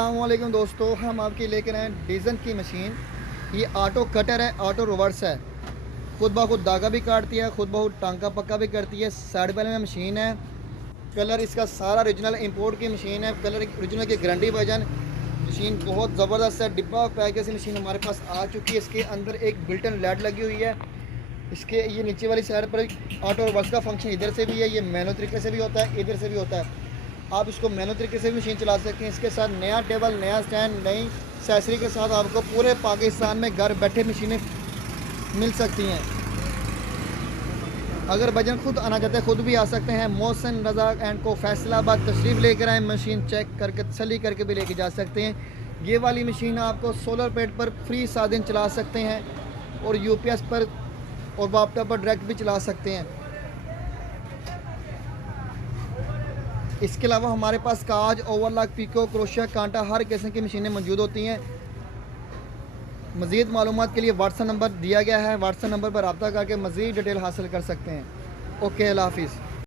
अस्सलामुअलैकुम दोस्तों, हम आपके लेकर आए डिज़न की मशीन। ये ऑटो कटर है, ऑटो रिवर्स है। खुद ब खुद धागा भी काटती है, खुद ब खुद टांका पक्का भी करती है। साइड पैनल में मशीन है। कलर इसका सारा ओरिजिनल इंपोर्ट की मशीन है। कलर ओरिजिनल की गारंटी वजन। मशीन बहुत ज़बरदस्त है। डिब्बा पैक ऐसी मशीन हमारे पास आ चुकी है। इसके अंदर एक बिल्टन लाइट लगी हुई है। इसके ये नीचे वाली साइड पर ऑटो रिवर्स का फंक्शन इधर से भी है। ये मैनुअल तरीके से भी होता है, इधर से भी होता है। आप इसको मैनुअल तरीके से भी मशीन चला सकते हैं। इसके साथ नया टेबल, नया स्टैंड, नई एक्सेसरी के साथ आपको पूरे पाकिस्तान में घर बैठे मशीनें मिल सकती हैं। अगर भजन खुद आना चाहते हैं खुद भी आ सकते हैं। मोहसिन रज़ा एंड को फैसलाबाद तशरीफ़ लेकर आए। मशीन चेक करके तसल्ली करके भी लेके जा सकते हैं। ये वाली मशीन आपको सोलर प्लेट पर फ्री 7 दिन चला सकते हैं और यूपीएस पर और लैपटॉप पर डायरेक्ट भी चला सकते हैं। इसके अलावा हमारे पास काज, ओवरलॉक, पीको, क्रोशिया, कांटा हर किस्म की मशीनें मौजूद होती हैं। मज़ीद मालूमात के लिए व्हाट्सएप नंबर दिया गया है। व्हाट्सएप नंबर पर रब्ता करके मज़ीद डिटेल हासिल कर सकते हैं। ओके, अल्लाह हाफिज़।